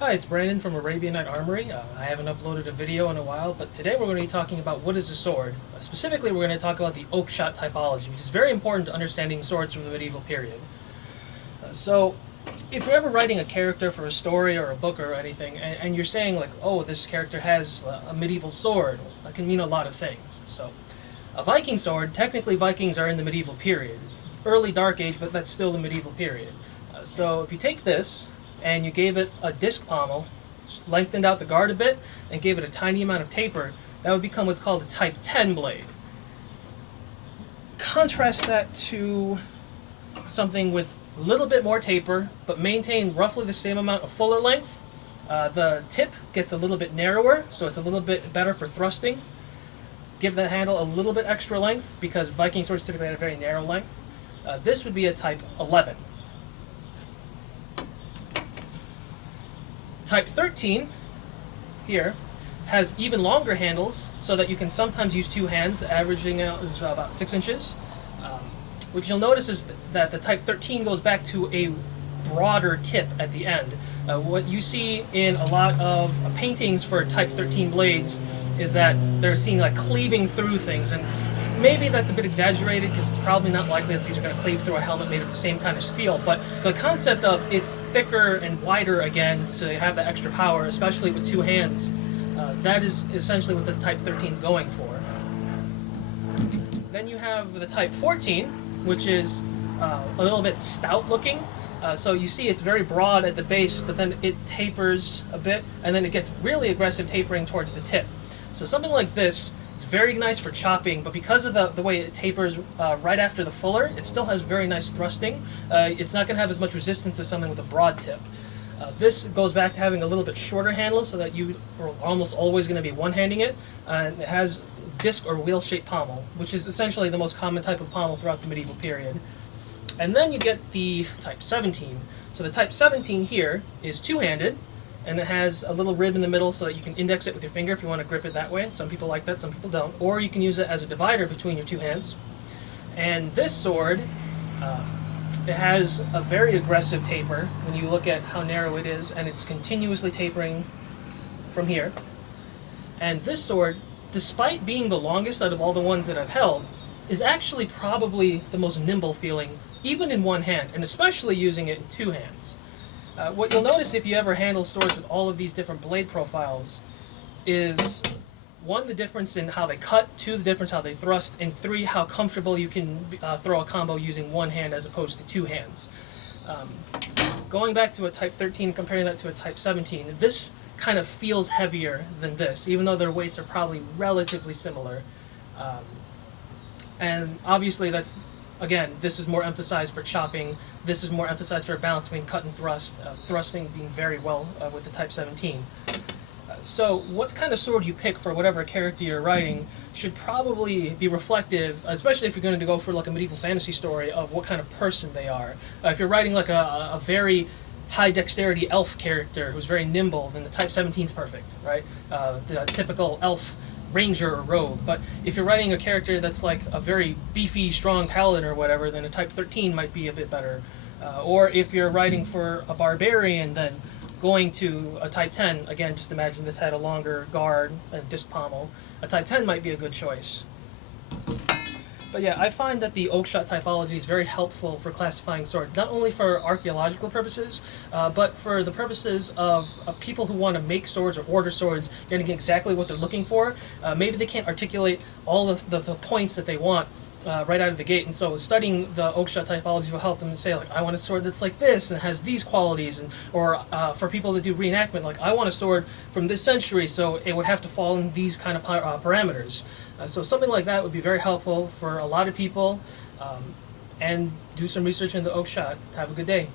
Hi, it's Brandon from Arabian Night Armory. I haven't uploaded a video in a while, but today we're going to be talking about what is a sword. Specifically, we're going to talk about the Oakeshott typology, which is very important to understanding swords from the medieval period. So, if you're ever writing a character for a story or a book or anything, and you're saying like, oh, this character has a medieval sword, that can mean a lot of things. So, a Viking sword, technically Vikings are in the medieval period. It's early Dark Age, but that's still the medieval period. So if you take this, and you gave it a disc pommel, lengthened out the guard a bit, and gave it a tiny amount of taper, that would become what's called a Type 10 blade. Contrast that to something with a little bit more taper, but maintain roughly the same amount of fuller length. The tip gets a little bit narrower, so it's a little bit better for thrusting. Give the handle a little bit extra length, because Viking swords typically had a very narrow length. This would be a Type 11. Type 13 here has even longer handles, so that you can sometimes use two hands. The averaging out is about 6 inches. What you'll notice is that the Type 13 goes back to a broader tip at the end. What you see in a lot of paintings for Type 13 blades is that they're seen like cleaving through things, and maybe that's a bit exaggerated because it's probably not likely that these are going to cleave through a helmet made of the same kind of steel, but the concept of it's thicker and wider again to have that extra power, especially with two hands, that is essentially what the Type 13 is going for. Then you have the Type 14, which is a little bit stout looking. So you see it's very broad at the base, but then it tapers a bit, and then it gets really aggressive tapering towards the tip. So something like this, it's very nice for chopping, but because of the way it tapers right after the fuller, it still has very nice thrusting. It's not going to have as much resistance as something with a broad tip. This goes back to having a little bit shorter handle, so that you are almost always going to be one-handing it. And it has disc or wheel-shaped pommel, which is essentially the most common type of pommel throughout the medieval period. And then you get the Type 17. So the Type 17 here is two-handed, and it has a little rib in the middle so that you can index it with your finger if you want to grip it that way. Some people like that, some people don't. Or you can use it as a divider between your two hands. And this sword, it has a very aggressive taper when you look at how narrow it is, and it's continuously tapering from here. And this sword, despite being the longest out of all the ones that I've held, is actually probably the most nimble feeling, even in one hand, and especially using it in two hands. What you'll notice if you ever handle swords with all of these different blade profiles is, one, the difference in how they cut, two, the difference how they thrust, and three, how comfortable you can throw a combo using one hand as opposed to two hands. Going back to a Type 13, comparing that to a Type 17, this kind of feels heavier than this, even though their weights are probably relatively similar. And obviously that's, again, this is more emphasized for chopping, this is more emphasized for balance between cut and thrust, thrusting being very well with the Type 17. So what kind of sword you pick for whatever character you're writing should probably be reflective, especially if you're going to go for like a medieval fantasy story, of what kind of person they are. If you're writing like a very high dexterity elf character who's very nimble, then the Type 17 is perfect, right? The typical elf ranger or rogue. But if you're writing a character that's like a very beefy, strong paladin or whatever, then a Type 13 might be a bit better. Or if you're writing for a barbarian, then going to a Type 10, again, just imagine this had a longer guard and disc pommel. A Type 10 might be a good choice. But yeah, I find that the Oakeshott typology is very helpful for classifying swords, not only for archaeological purposes, but for the purposes of people who want to make swords or order swords, getting exactly what they're looking for. Maybe they can't articulate all of the points that they want right out of the gate, and so studying the Oakeshott typology will help them say, like, I want a sword that's like this and has these qualities, and or for people that do reenactment, like, I want a sword from this century, so it would have to fall in these kind of parameters. So something like that would be very helpful for a lot of people, and do some research into Oakeshott. Have a good day.